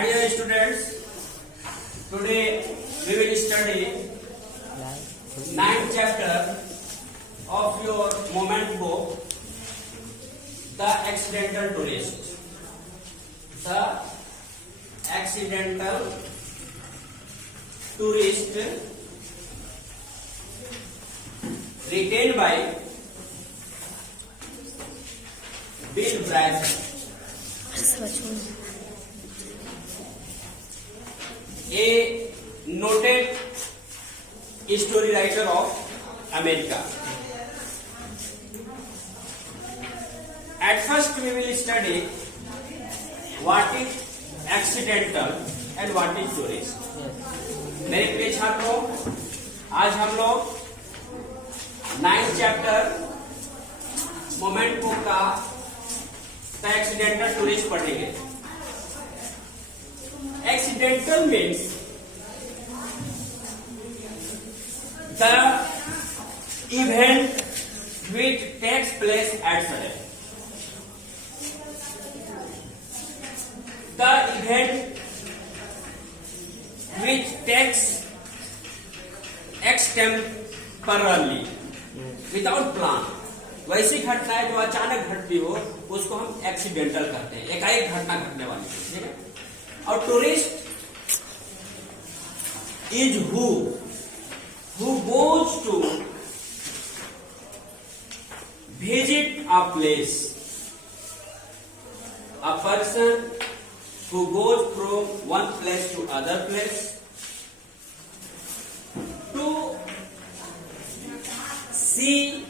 My dear students, today we will study 9th chapter of your moment book, The Accidental Tourist. The Accidental Tourist, written by Bill Bryson. A noted story writer of America. At first we will study what is accidental and what is tourist. मेरे प्रिय छात्रों, आज हम लोग 9th chapter moment book का the accidental tourist पढ़ेंगे. Accidental means the event which takes place at sudden. The event which takes extemporarily without plan. वैसी घटनाएं जो अचानक घटती हो उसको हम एक्सीडेंटल कहते हैं, एकाएक घटना घटने वाली. ठीक है. और tourist is who goes to visit a place, a person who goes from one place to other place to see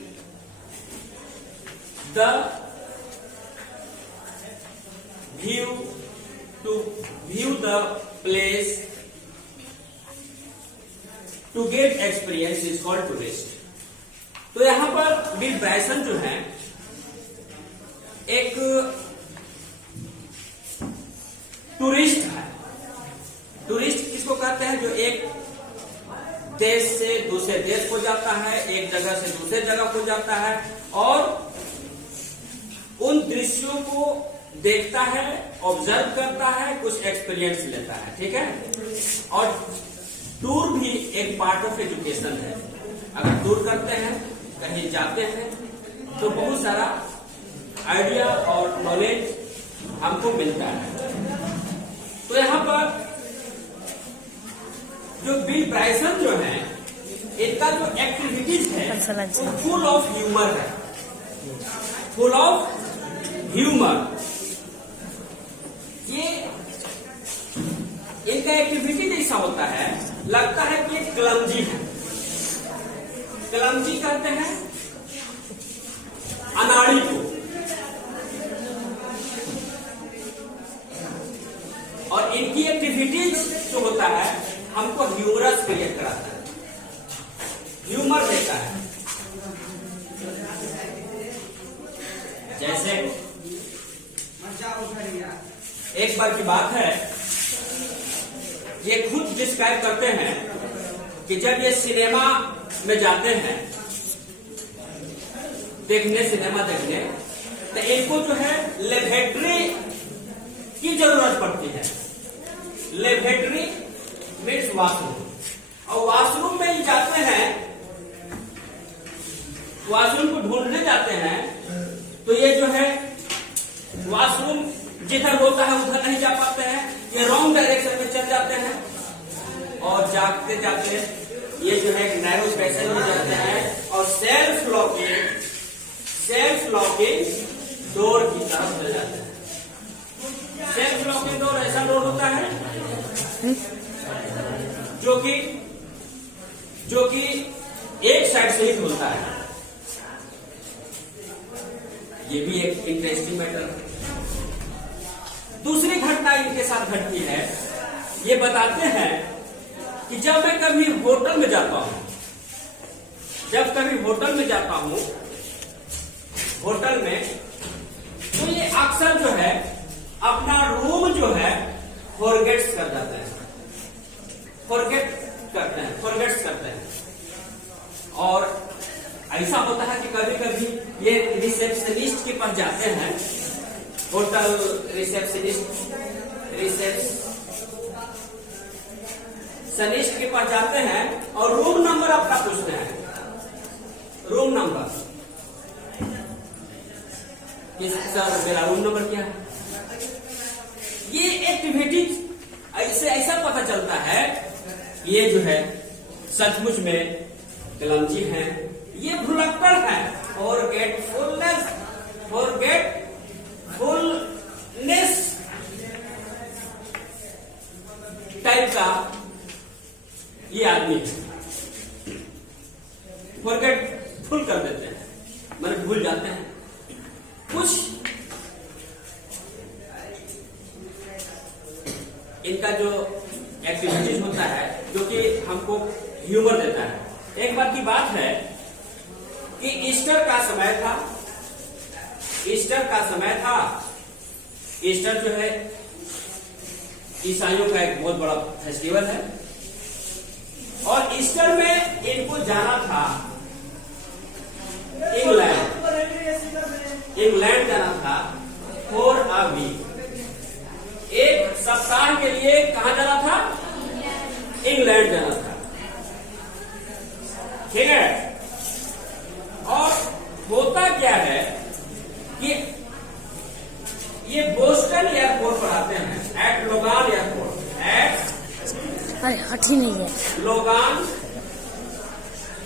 the view the place, to get experience is called tourist. तो यहां पर बिल ब्रायसन जो है एक tourist है. Tourist किसको कहते हैं? जो एक देश से दूसरे देश को जाता है, एक जगह से दूसरे जगह को जाता है और उन दृश्यों को देखता है, ऑब्जर्व करता है, कुछ एक्सपीरियंस लेता है. ठीक है. और टूर भी एक पार्ट ऑफ एजुकेशन है. अगर टूर करते हैं, कहीं जाते हैं तो बहुत सारा आइडिया और नॉलेज हमको मिलता है. तो यहाँ पर जो बिल ब्रायसन जो है, इनका जो एक्टिविटीज है वो फुल ऑफ ह्यूमर है. Full of humour. ये इनका एक्टिविटी जैसा होता है, लगता है कि एक क्लमजी है. क्लमजी कहते हैं अनाड़ी को. और इनकी एक्टिविटीज जो होता है हमको ह्यूमरस क्रिएट कराता है, ह्यूमर देता है. जैसे एक बार की बात है, ये खुद डिस्क्राइब करते हैं कि जब ये सिनेमा में जाते हैं सिनेमा देखने, तो इनको जो है लेबोरेटरी की जरूरत पड़ती है. Laboratory means washroom. और वॉशरूम में ही जाते हैं, वॉशरूम को ढूंढने जाते हैं, तो ये जो है वॉशरूम जिधर होता है उधर नहीं जा पाते हैं. ये रॉन्ग डायरेक्शन में चल जाते हैं और जाते जाते ये जो है नैरो पैसेज में जाते हैं और सेल्फ लॉकिंग डोर की तरफ चले जाते हैं. सेल्फ लॉकिंग डोर ऐसा डोर होता है जो कि एक साइड से ही खुलता है. ये भी एक इंटरेस्टिंग मैटर है. दूसरी घटना इनके साथ घटती है. ये बताते हैं कि जब मैं कभी होटल में जाता हूं, होटल में तो ये अक्सर जो है अपना रूम जो है फॉरगेट्स कर जाते हैं, फॉरगेट्स करते हैं. और ऐसा होता है कि कभी कभी ये रिसेप्शनिस्ट के पास जाते हैं, होटल रिसेप्शनिस्ट सनिष्ठ के पास जाते हैं और रूम नंबर आपका पूछते हैं, रूम नंबर। सर मेरा रूम नंबर क्या है? ये एक्टिविटीज ऐसा पता चलता है ये जो है सचमुच में कलम जी हैं, ये भुलक्कड़ है। फॉरगेटफुलनेस टाइप का ये आदमी है, फॉरगेटफुल कर देते हैं, मतलब भूल जाते हैं कुछ। इनका जो एक्टिविटीज होता है जो कि हमको ह्यूमर देता है। एक बार की बात है कि ईस्टर का समय था, ईस्टर जो है ईसाइयों का एक बहुत बड़ा फेस्टिवल है, और ईस्टर में इनको जाना था इंग्लैंड जाना था फॉर अ वीक। एक सप्ताह के लिए कहां जाना था? इंग्लैंड जाना था, ठीक है। और होता क्या है कि ये बोस्टन एयरपोर्ट पर आते हैं, एट लोगान एयरपोर्ट, अरे हठी नहीं है, लोगान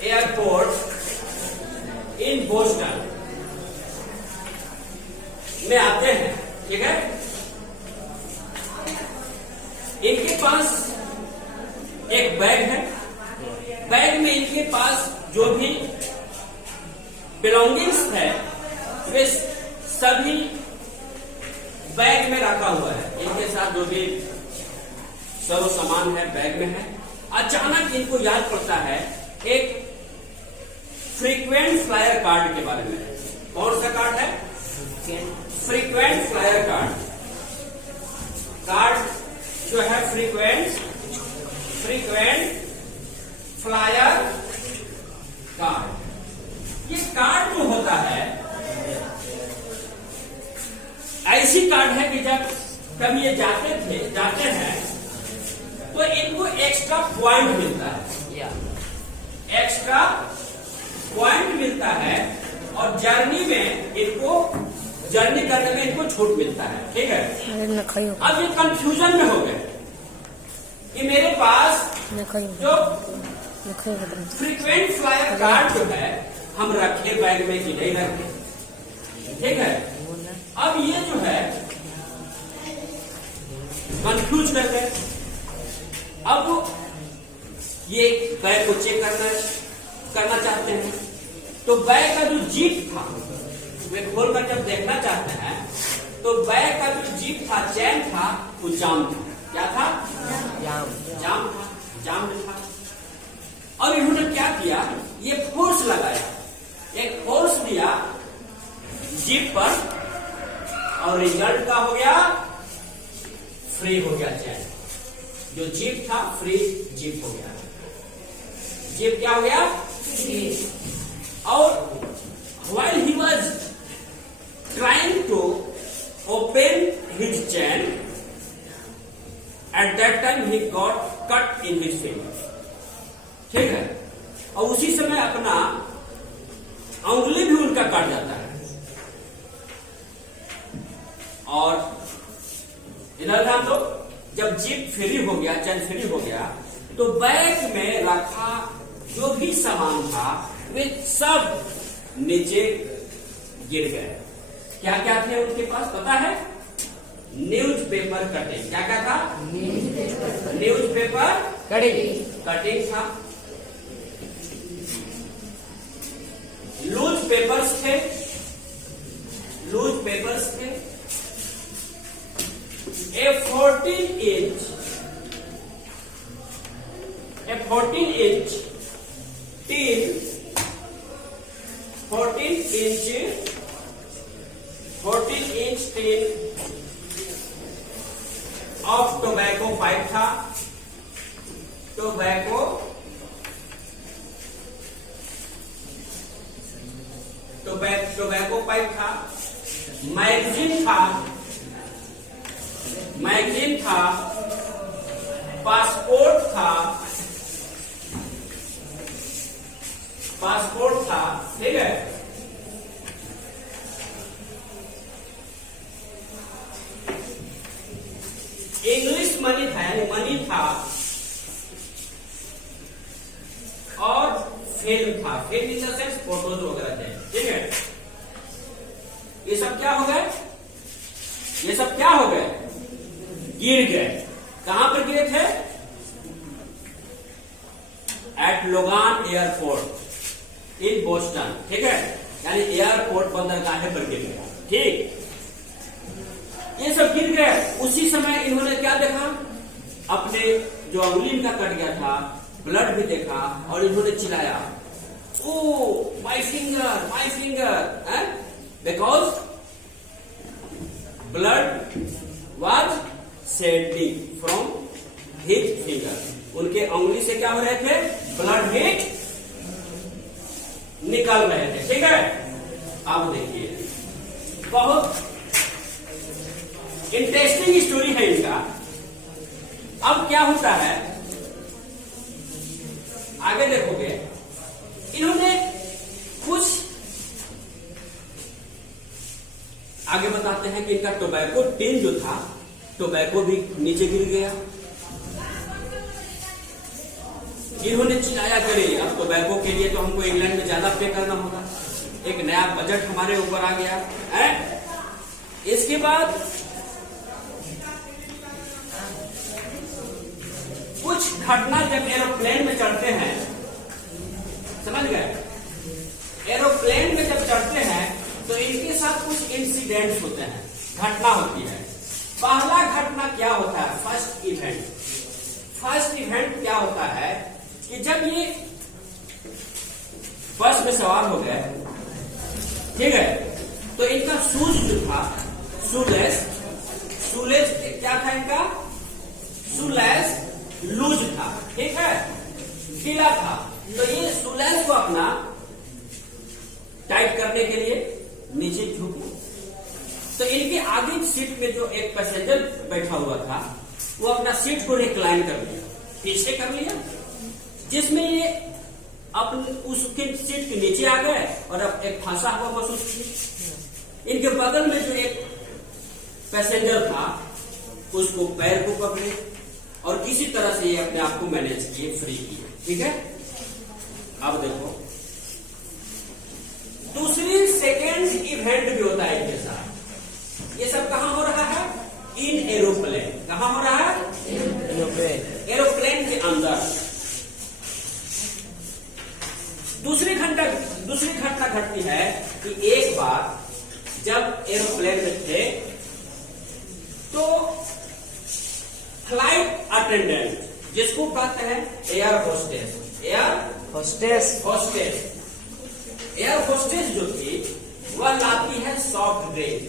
एयरपोर्ट इन बोस्टन में आते हैं, ठीक है। इनके पास एक बैग है, बैग में इनके पास जो भी बिलोंगिंग्स है वे सभी बैग में रखा हुआ है। इनके साथ जो भी सर्व सामान है बैग में है। अचानक इनको याद पड़ता है एक फ्रीक्वेंट फ्लायर कार्ड के बारे में। कौन सा कार्ड है? फ्रीक्वेंट फ्लायर कार्ड जो है फ्रीक्वेंट फ्लायर कार्ड। ये कार्ड जो होता है ऐसी कार्ड है कि जब कभी ये जाते हैं तो इनको एक्स्ट्रा पॉइंट मिलता है, एक्स्ट्रा पॉइंट मिलता है, और जर्नी करने में इनको छूट मिलता है, ठीक है। अब ये कंफ्यूजन में हो गए कि मेरे पास जो फ्रीक्वेंट फ्लायर कार्ड जो है हम रखे बैग में कि नहीं रखे, ठीक है। अब ये जो है कंफ्यूज कर गए। अब ये बैग को चेक करना चाहते हैं, तो बैग का जो जीप था वे खोलकर जब देखना चाहते हैं तो बैग का जो जीप था, चैन था, वो जाम था। क्या था? जाम था। और इन्होंने क्या किया, ये फोर्स लगाया, एक फोर्स दिया जीप पर, और रिजल्ट क्या हो गया? फ्री हो गया चैन। जो जीप था फ्री जीप हो गया। जीप क्या हो गया? फ्री। और while he was trying to open his chain, at that time he got cut in his finger, ठीक है। और उसी समय अपना उंगली भी उनका काट जाता है। और इधर ध्यान दो, जब जीप फ्री हो गया, चैन फ्री हो गया, तो बैग में रखा जो भी सामान था वे सब नीचे गिर गए। क्या क्या थे उनके पास पता है? Newspaper cutting. क्या क्या था? न्यूज़पेपर कटिंग था, लूज पेपर्स थे, a 14 inch tin, 14 inch tin of tobacco pipe था, टोबैको पाइप था, मैगजीन था, पासपोर्ट था, पासपोर्ट था, ठीक है। इंग्लिश मनी था, यानी मनी था, और फिल्म था, film in the sense photos वगैरह थे, ठीक है। ये सब क्या हो गए, ये सब क्या हो गए, गिर गए। कहां पर गिरे थे, at Logan airport in Boston, ठीक है, यानी एयरपोर्ट बंदरगाह पर गिर गया, ठीक। ये सब गिर गए। उसी समय इन्होंने क्या देखा, अपने जो अंगुली इनका कट गया था, ब्लड भी देखा, और इन्होंने चिल्लाया, oh my finger, my finger, because blood was shedding from his finger. उनके अंगुली से क्या हो रहे थे, ब्लड हिट निकल रहे थे, ठीक है। अब देखिए, बहुत इंटरेस्टिंग स्टोरी है इनका। अब क्या होता है, आगे देखोगे, इन्होंने कुछ आगे बताते हैं कि इनका टोबैको टिन जो था, टोबैको भी नीचे गिर गया। इन्होंने चिल्लाया, करे अब टोबैको के लिए तो हमको इंग्लैंड में ज्यादा पे करना होगा, एक नया बजट हमारे ऊपर आ गया है। इसके बाद कुछ घटना जब एरोप्लेन में चढ़ते हैं, समझ गए, एरोप्लेन में जब चढ़ते हैं तो इनके साथ कुछ इंसिडेंट्स होते हैं, घटना होती है। पहला घटना क्या होता है, फर्स्ट इवेंट। फर्स्ट इवेंट क्या होता है कि जब ये बस में सवार हो गए, ठीक है, तो इनका शूज जो था, शूलेस क्या था इनका, शूलेस लूज था, ठीक है, ढीला था। तो ये शूलेस को अपना टाइट करने के लिए नीचे झुके। तो इनके आगे सीट में जो एक पैसेंजर बैठा हुआ था, वो अपना सीट को रिक्लाइन कर लिया, पीछे कर लिया, जिसमें ये अपने उसके सीट के नीचे आ गए और अब एक फंसा हुआ महसूस किया। इनके बगल में जो एक पैसेंजर था, उसको पैर को पकड़े और किसी तरह से ये अपने आप को मैनेज किए, फ्री किए, ठीक है। अब देखो, दूसरी सेकेंड इवेंट भी होता है इनके साथ। ये सब कहां हो रहा है, इन एरोप्लेन। कहां हो रहा है, एरोप्लेन के अंदर। दूसरी घटना घटती है कि एक बार जब एरोप्लेन में थे तो फ्लाइट अटेंडेंट, जिसको कहते हैं एयर होस्टेस, एयर होस्टेस जो थी, वह लाती है सॉफ्ट ड्रिंक।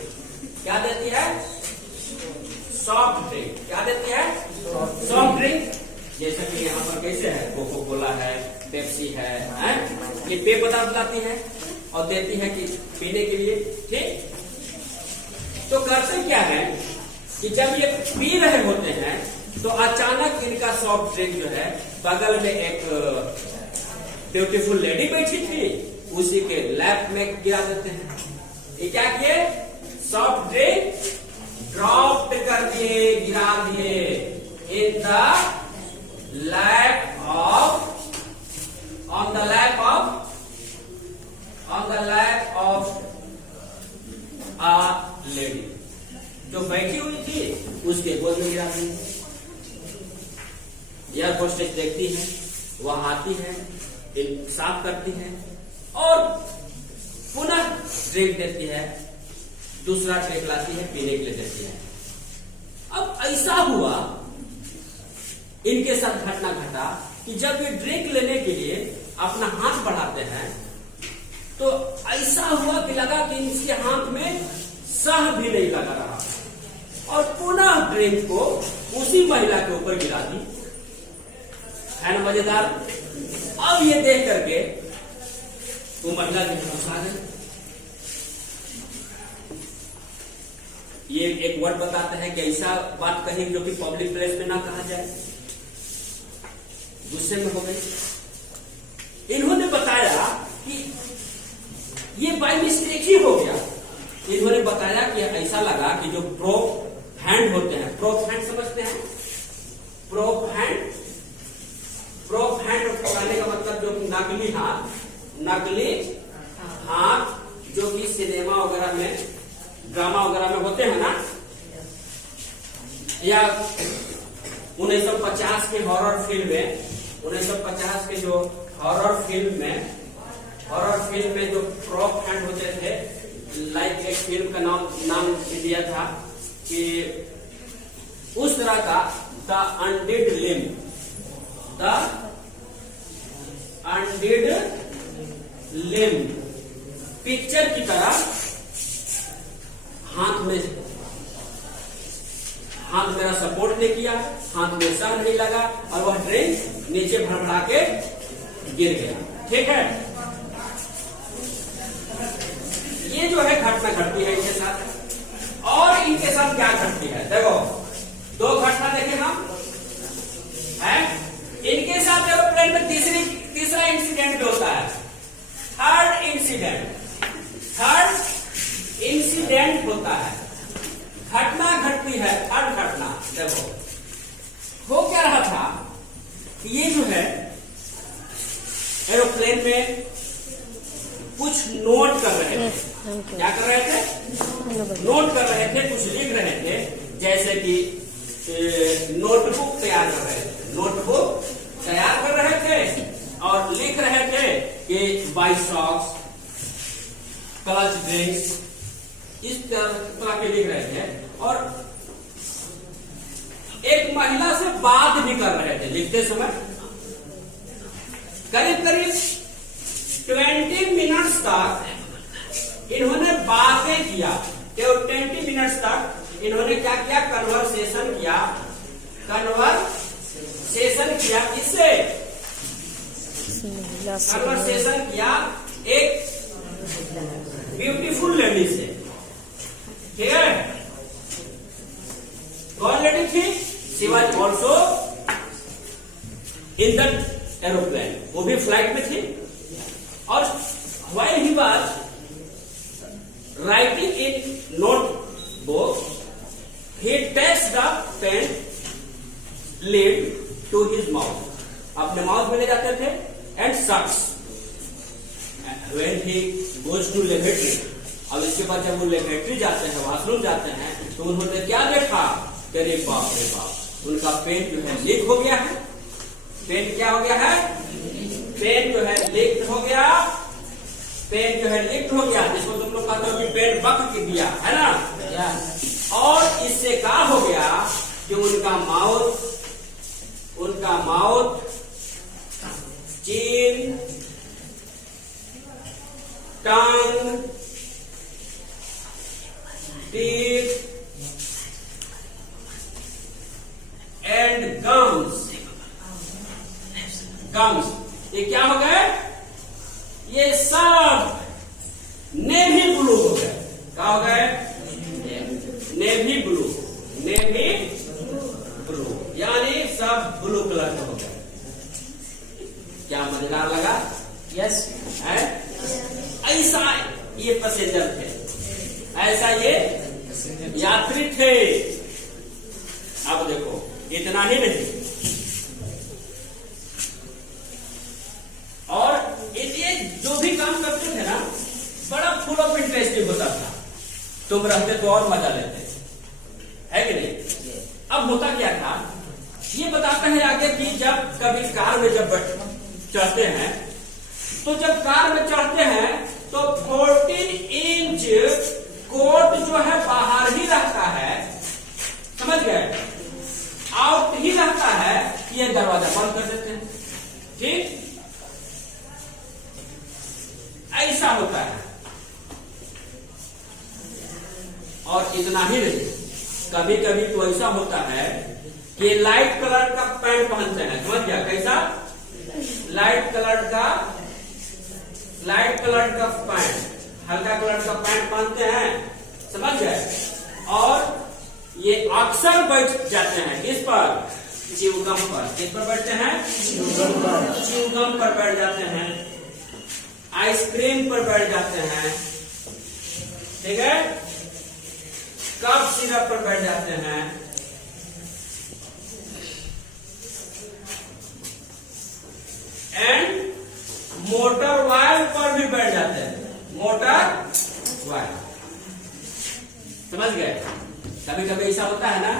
क्या देती है, सॉफ्ट ड्रिंक। क्या देती है, सॉफ्ट ड्रिंक। जैसे कि यहाँ पर कैसे है, कोको कोला है, पेप्सी है, ये पेय पदार्थ लाती है और देती है कि पीने के लिए, ठीक। तो करते क्या है कि जब ये पी रहे होते हैं तो अचानक इनका सॉफ्ट ड्रिंक जो है, बगल में एक ब्यूटीफुल लेडी बैठी थी, उसी के लैप में गिरा देते हैं। ये क्या किए, सॉफ्ट ड्रिंक ड्रॉप कर दिए, गिरा दिए in the lap of, on the lap of a lady जो बैठी हुई थी, उसके गोद में गिरा दी। एयर होस्टेस देखती है, वह आती है, साफ करती है और पुनः ड्रिंक देती है, दूसरा ड्रिंक लाती है, पीने के लिए देती है। अब ऐसा हुआ, इनके साथ घटना घटा कि जब ये ड्रिंक लेने के लिए अपना हाथ बढ़ाते हैं तो ऐसा हुआ कि लगा कि इनके हाथ में सह भी नहीं लगा रहा, और पुनः ड्रिंक को उसी महिला के ऊपर गिरा दी। है ना मजेदार। अब ये देख करके वो महिला के होश आ गई। ये एक वर्ड बताते हैं कि ऐसा बात कही जो कि पब्लिक प्लेस में ना कहा जाए। गुस्से में हो गई। इन्होंने बताया ये बाय मिस्टेक ही हो गया। इन्होंने बताया कि ऐसा लगा कि जो प्रोप हैंड होते हैं, प्रोप हैंड समझते हैं, प्रोप हैंड कहने का मतलब जो नकली हाथ जो कि सिनेमा वगैरह में, ड्रामा वगैरह में होते हैं ना, या 1950 के हॉरर फिल्म में, 1950 के जो हॉरर फिल्म में जो प्रॉप हैंड होते थे, लाइक एक फिल्म का नाम दिया था कि उस तरह का द अनडेड लिम्ब पिक्चर की तरह हाथ मेरा सपोर्ट नहीं किया, हाथ में सह नहीं लगा और वह ड्रिंक नीचे भड़बड़ा के गिर गया। ठीक है, ये जो है घटना घटती है इनके साथ। और इनके साथ क्या घटती है, देखो दो घटना देखें हम है इनके साथ। एरोप्लेन में तीसरा इंसिडेंट जो होता है, थर्ड इंसिडेंट होता है, घटना घटती है, थर्ड घटना। देखो हो क्या रहा था कि ये जो है एरोप्लेन में कुछ नोट कर रहे थे। क्या कर रहे थे? नोट कर रहे थे, कुछ लिख रहे थे, जैसे कि नोटबुक तैयार कर रहे थे, नोटबुक तैयार कर रहे थे और लिख रहे थे कि बाई सॉक्स, क्लच ड्रिंक्स, इस तरह के लिख रहे थे। और एक महिला से बात भी कर रहे थे लिखते समय। करीब 20 मिनट्स तक इन्होंने बातें किया, 20 मिनट्स तक इन्होंने क्या किया, कन्वर्सेशन किया किससे? कन्वर्सेशन किया एक ब्यूटीफुल लेडी से। ठीक है, कौन लेडी थी? She was also in the aeroplane, वो भी फ्लाइट में थी। और while he was writing in notebook, he touched the pen lid to his mouth. अपने माउथ में ले जाते थे and sucks when he goes to lavatory। अब इसके बाद जब वो लेबोरेटरी जाते हैं, वॉशरूम जाते हैं, तो उन्होंने क्या देखा? अरे बाप रे बाप, उनका पेन जो है लीक हो गया है। पेन क्या हो गया है? पेन जो है लीक हो गया, पेन जो है लीक हो गया, जिसको तुम लोग कहते हो कि पेन बक के दिया है ना। और इससे क्या हो गया कि उनका माउथ, चीन, टंग, टीथ एंड गम्स, ये क्या हो गए? ये सब नेवी ब्लू हो गए। क्या हो गए? नेवी ब्लू, यानी सब ब्लू कलर के हो गए। क्या मजेदार लगा? यस है। ऐसा ये पैसेंजर थे, ऐसा ये यात्री थे। अब देखो इतना ही नहीं, और ये जो भी काम करते थे ना, बड़ा फुल ऑफ इंटरेस्टिंग होता था। तुम रहते तो और मजा लेते, है कि नहीं? अब होता क्या था, ये बताते हैं आगे कि जब कभी कार में जब चढ़ते हैं, तो जब कार में चढ़ते हैं तो 14 इंच कोट जो है बाहर ही रहता है, समझ गए? आउट ही रहता है। ये दरवाजा बंद कर देते हैं। ठीक, ऐसा होता है। और इतना ही नहीं, कभी कभी तो ऐसा होता है कि लाइट कलर का पैंट पहनते हैं। समझ गया? कैसा? लाइट कलर का पैंट, हल्का कलर का पैंट पहनते हैं, समझ गए? और ये अक्सर बैठ जाते हैं किस पर? च्युइंगम पर। किस पर बैठते हैं? च्युइंगम पर बैठ जाते हैं। आइसक्रीम पर बैठ जाते हैं, ठीक है, कप सिरप पर बैठ जाते हैं, एंड मोटर वायर पर भी बैठ जाते हैं, मोटर वायर। समझ गए? कभी कभी ऐसा होता है ना,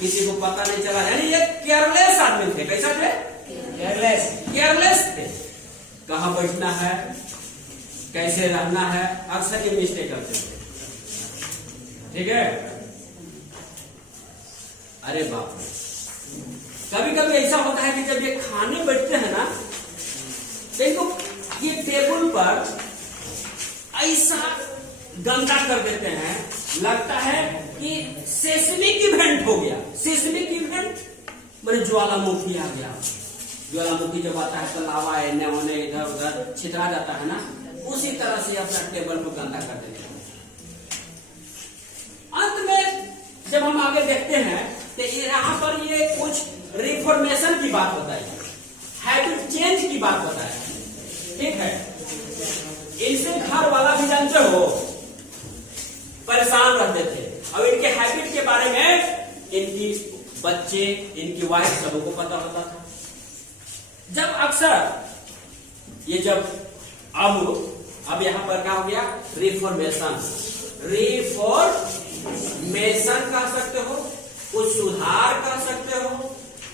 किसी को पता नहीं चला, यानी ये केयरलेस आदमी थे। कैसा थे? केयरलेस थे। कहां बैठना है, कैसे रहना है, अक्सर ये मिस्टेक करते थे, ठीक है। अरे बाप रे, कभी कभी ऐसा होता है कि जब ये खाने बैठते हैं ना, तो इनको ये टेबल पर ऐसा गंदा कर देते हैं, लगता है कि सेस्मिक इवेंट हो गया। सेस्मिक इवेंट मेरे ज्वालामुखी आ गया। ज्वालामुखी जब आता है तो लावा एने होने इधर उधर छितरा जाता है ना, उसी तरह से अपना टेबल को गंदा कर देते हैं। अंत में जब हम आगे देखते हैं तो यहाँ पर ये कुछ रिफॉर्मेशन की बात बताई, हैबिट चेंज की बात बताई, ठीक है। इनसे घर वाला भी जानते हो परेशान रहते थे, और इनके हैबिट के बारे में इनकी बच्चे, इनकी वाइफ सबको पता होता था। जब अक्सर ये जब अब यहां पर क्या हो गया, रिफॉर्मेशन। रिफॉर्मेशन कर सकते हो, कुछ सुधार कर सकते हो,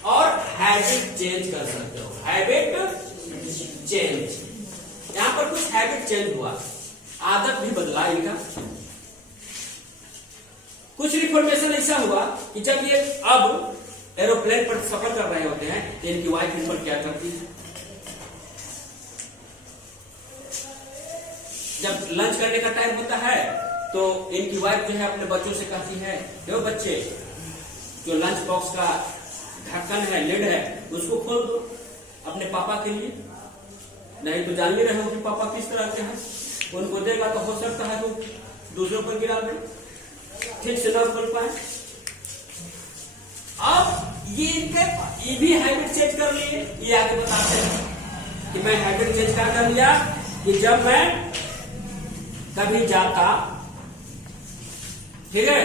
और हैबिट चेंज कर सकते हो। हैबिट चेंज, यहां पर कुछ हैबिट चेंज हुआ, आदत भी बदला इनका। कुछ रिफॉर्मेशन ऐसा हुआ कि जब ये अब एरोप्लेन पर सफर कर रहे होते हैं तो इनकी वाइफ इन पर क्या करती है, जब लंच करने का टाइम होता है तो इनकी वाइफ जो है अपने बच्चों से कहती है, देखो बच्चे, जो लंच बॉक्स का ढक्कन है, लिड है, उसको खोल दो अपने पापा के लिए। नहीं तो जान ही रहे हो कि पापा किस तरह के हैं, उनको देगा तो हो सकता है तो दूसरों पर गिरा दे, ठीक से न खोल पाए। अब ये भी हैबिट चेंज कर लिए। ये आगे बताते हैं कि मैं हैबिट चेंज क्या कर लिया कि जब मैं कभी जाता, ठीक है,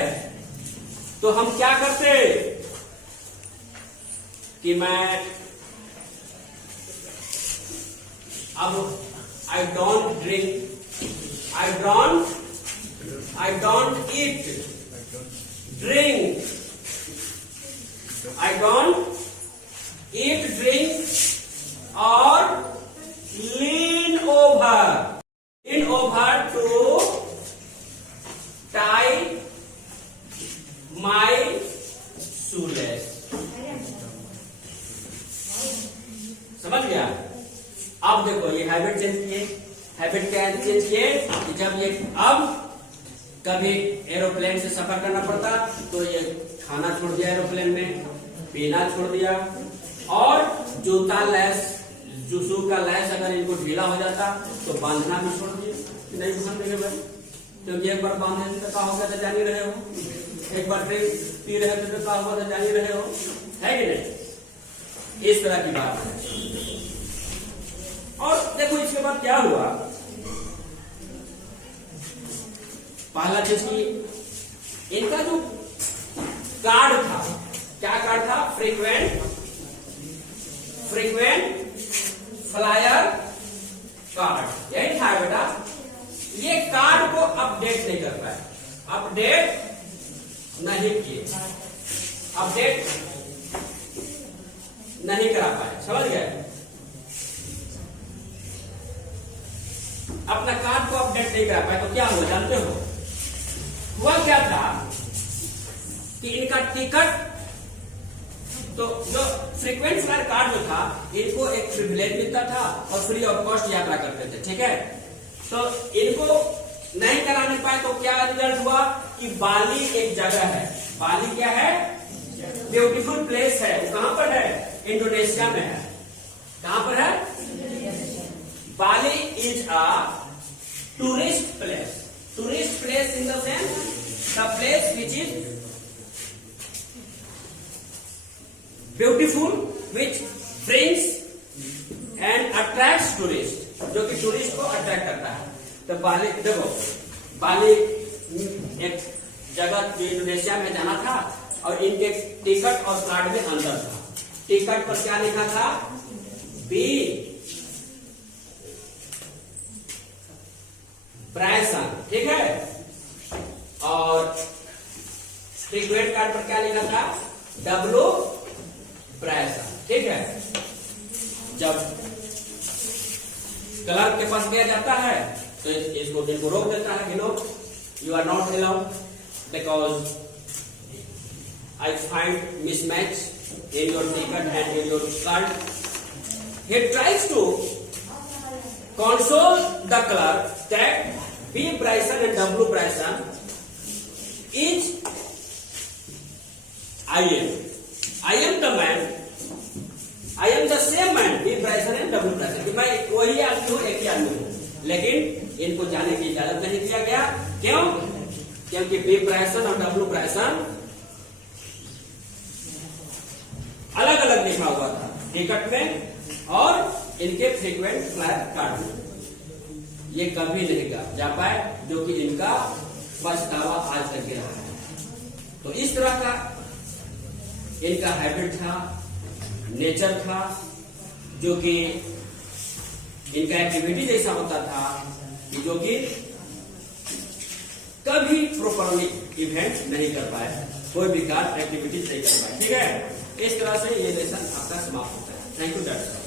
तो हम क्या करते कि मैं अब I don't drink, I don't eat, drink, I don't eat, drink, or lean over to tie my shoelace. समझ गया? अब देखो ये हैबिट चेंज किए, हैबिट क्या चेंज किए कि जब ये अब कभी एरोप्लेन से सफर करना पड़ता तो ये खाना छोड़ दिया एरोप्लेन में, पीना छोड़ दिया, और जूता लैस, जूसू का लैस अगर इनको ढीला हो जाता तो बांधना भी छोड़ दिया कि नहीं बांधेंगे भाई, क्योंकि एक बार बांधने से क्या होगा तो जान ही रहे हो, एक बार ड्रिंक पी रहे थे तो क्या होगा तो जान ही रहे हो, है कि नहीं। इस तरह की बात है। और देखो इसके बाद क्या हुआ, पहला चीज की इनका जो कार्ड था, क्या कार्ड था, फ्रीक्वेंट फ्लायर कार्ड, यही था बेटा। ये कार्ड को अपडेट नहीं कर पाए, अपडेट नहीं किए, अपडेट नहीं करा पाए, समझ गए। अपना कार्ड को अपडेट नहीं करा पाए तो क्या हुआ जानते हो, हुआ क्या था कि इनका टिकट, तो जो फ्रीक्वेंट फ्लायर कार्ड जो था, इनको एक प्रिविलेज मिलता था और फ्री ऑफ कॉस्ट यात्रा करते थे, ठीक है। तो इनको नहीं कराने पाए तो क्या रिजल्ट हुआ कि बाली एक जगह है, बाली क्या है, ब्यूटीफुल प्लेस है, वो कहां पर है, इंडोनेशिया में है। कहां पर है, Bali is a tourist place, tourist place in the sense the place which is beautiful, which brings and attracts tourists. जो कि टूरिस्ट को अट्रैक्ट करता है। तो बाली देखो, बाली एक जगह इंडोनेशिया में जाना था और इनके टिकट और कार्ड में अंतर था। टिकट पर क्या लिखा था? बी ब्रायसन, ठीक है, और टिकट कार्ड पर क्या लिखा था? डब्ल्यू ब्रायसन, ठीक है। जब क्लर्क के पास दिया जाता है तो इनको रोक देता है कि no, you are not allowed because I find mismatch in your ticket and in your card. He tries to console the clerk that B. Bryson and W. Bryson is I am the man, I am the same man, B. Bryson and W. Bryson, कि मैं वही आदमी हूँ, एक ही आदमी हूँ, लेकिन इनको जाने की इजाजत नहीं दिया गया। क्यों? क्योंकि B. Bryson और W. Bryson अलग अलग लिखा हुआ था टिकट में और इनके फ्रीक्वेंट फ्लायर कार्ड में। ये कभी नहीं जा पाए, जो कि इनका पछतावा आज तक रहा है। तो इस तरह का इनका हैबिट था, नेचर था, जो कि इनका एक्टिविटी जैसा होता था कि जो कि कभी प्रॉपरली इवेंट नहीं कर पाए, कोई भी कार्य एक्टिविटीज नहीं कर पाए, ठीक है। इस तरह से ये लेसन आपका समाप्त होता है। Thank you doctor.